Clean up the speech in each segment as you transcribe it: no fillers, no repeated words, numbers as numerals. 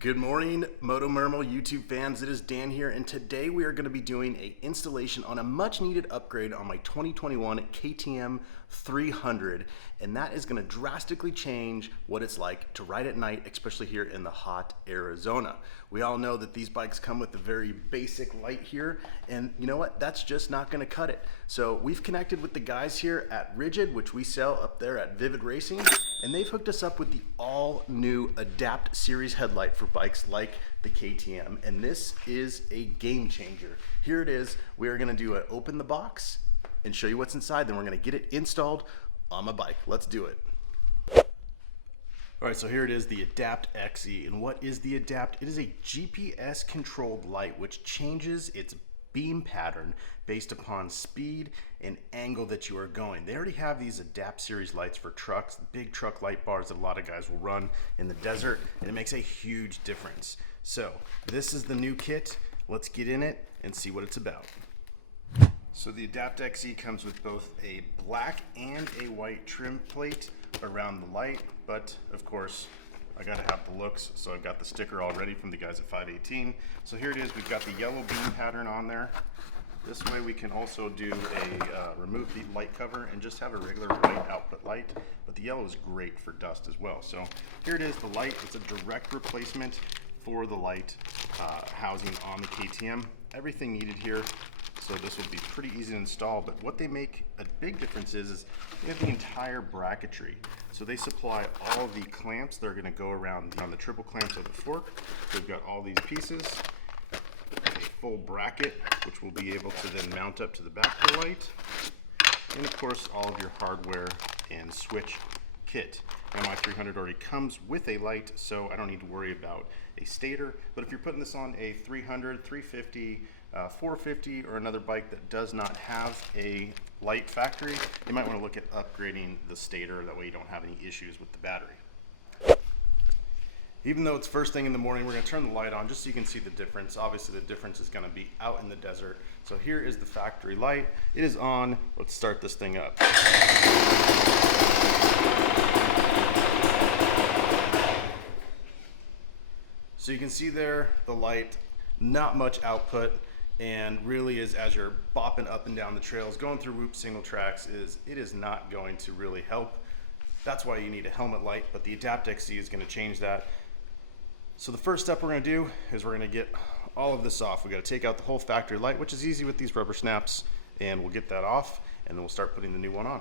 Good morning, Moto YouTube fans. It is Dan here, and today we are going to be doing an installation on a much needed upgrade on my 2021 KTM 300, and that is going to drastically change what it's like to ride at night, especially here in the hot Arizona. We all know that these bikes come with a very basic light here, and you know what? That's just not going to cut it. So we've connected with the guys here at Rigid, which we sell up there at Vivid Racing, and they've hooked us up with the all-new Adapt Series headlight for bikes like the KTM, and this is a game changer. Here it is. We are going to do an open the box and show you what's inside, then we're going to get it installed on my bike. Let's do it. All right, so here it is, the Adapt XE. And what is the Adapt? It is a GPS controlled light which changes its beam pattern based upon speed and angle that you are going. They already have these Adapt Series lights for trucks, big truck light bars that a lot of guys will run in the desert, and it makes a huge difference. So this is the new kit. Let's get in it and see what it's about. So the Adapt XE comes with both a black and a white trim plate around the light, but of course I gotta have the looks, so I've got the sticker already from the guys at 518. So here it is, we've got the yellow beam pattern on there. This way we can also do a remove the light cover and just have a regular white output light, but the yellow is great for dust as well. So here it is, the light. It's a direct replacement for the light housing on the KTM. Everything needed here, so this will be pretty easy to install. But what they make a big difference is they have the entire bracketry. So they supply all of the clamps that are going to go around on the triple clamps of the fork. So we've got all these pieces, a full bracket, which will be able to then mount up to the back of the light, and of course all of your hardware and switch kit. Now my 300 already comes with a light, so I don't need to worry about a stator. But if you're putting this on a 300, 350, 450, or another bike that does not have a light factory, you might want to look at upgrading the stator. That way you don't have any issues with the battery. Even though it's first thing in the morning, we're going to turn the light on just so you can see the difference. Obviously the difference is going to be out in the desert. So here is the factory light. It is on. Let's start this thing up. So you can see there the light, not much output, and really is, as you're bopping up and down the trails, going through Whoop single tracks, it is not going to really help. That's why you need a helmet light, but the Adapt XE is going to change that. So the first step we're going to do is we're going to get all of this off. We got to take out the whole factory light, which is easy with these rubber snaps, and we'll get that off, and then we'll start putting the new one on.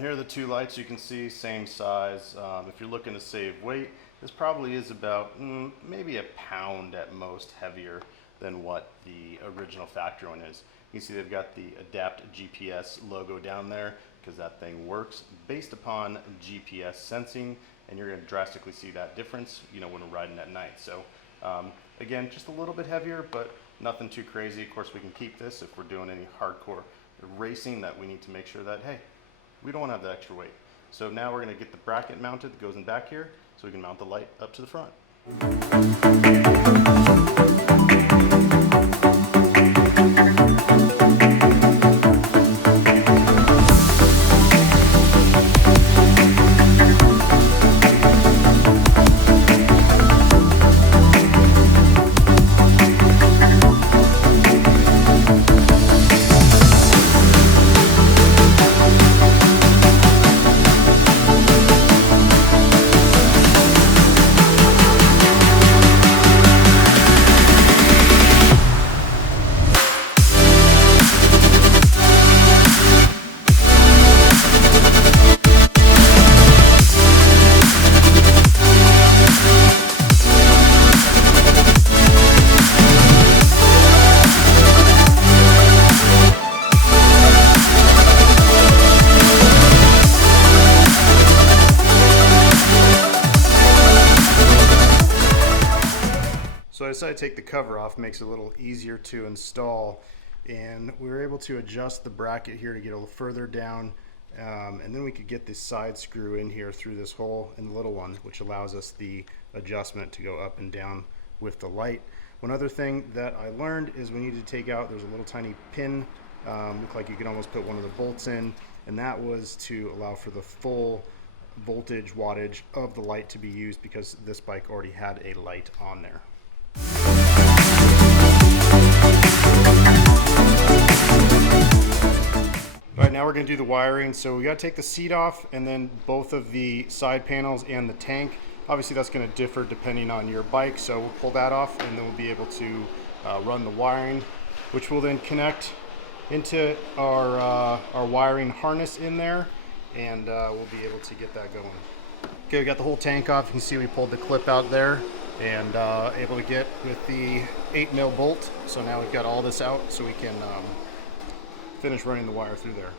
Here are the two lights. You can see same size. If you're looking to save weight, this probably is about maybe a pound at most heavier than what the original factory one is. You can see they've got the Adapt GPS logo down there because that thing works based upon GPS sensing, and you're going to drastically see that difference, you know, when we're riding at night. So again, just a little bit heavier, but nothing too crazy. Of course, we can keep this if we're doing any hardcore racing that we need to make sure that, hey, we don't want to have that extra weight. So now we're going to get the bracket mounted that goes in back here so we can mount the light up to the front. So I decided to take the cover off, makes it a little easier to install, and we were able to adjust the bracket here to get a little further down, and then we could get this side screw in here through this hole in the little one, which allows us the adjustment to go up and down with the light. One other thing that I learned is we need to take out, there's a little tiny pin, looked like you could almost put one of the bolts in, and that was to allow for the full voltage wattage of the light to be used, because this bike already had a light on there. All right, now we're going to do the wiring. So we got to take the seat off, and then both of the side panels and the tank. Obviously that's going to differ depending on your bike, so we'll pull that off, and then we'll be able to run the wiring, which will then connect into our wiring harness in there, and we'll be able to get that going. Okay, we got the whole tank off. You can see we pulled the clip out there, and able to get with the 8mm bolt. So now we've got all this out, so we can finish running the wire through there.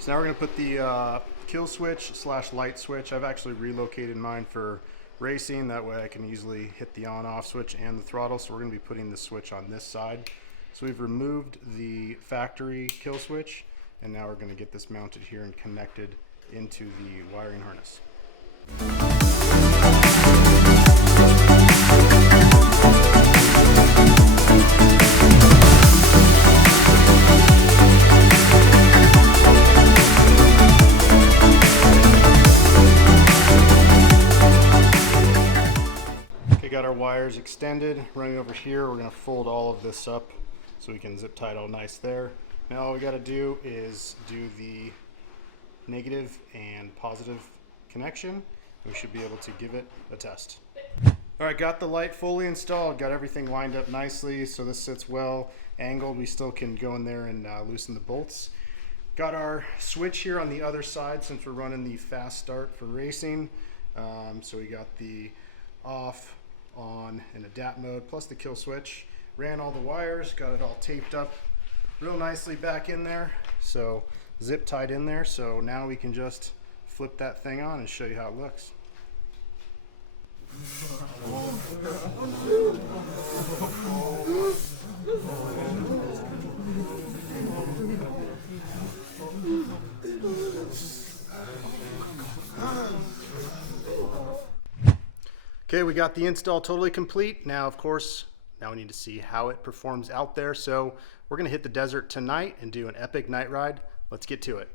So now we're going to put the kill switch / light switch. I've actually relocated mine for racing. That way I can easily hit the on-off switch and the throttle. So we're going to be putting the switch on this side. So we've removed the factory kill switch, and now we're going to get this mounted here and connected into the wiring harness. Got our wires extended, running over here. We're going to fold all of this up so we can zip tie it all nice there. Now all we got to do is do the negative and positive connection. We should be able to give it a test. All right, got the light fully installed, got everything lined up nicely, so this sits well angled. We still can go in there and loosen the bolts. Got our switch here on the other side since we're running the fast start for racing. So we got the off, on, and adapt mode, plus the kill switch. Ran all the wires, got it all taped up real nicely back in there, so zip tied in there. So now we can just flip that thing on and show you how it looks. Okay, we got the install totally complete. Now, of course, now we need to see how it performs out there. So we're gonna hit the desert tonight and do an epic night ride. Let's get to it.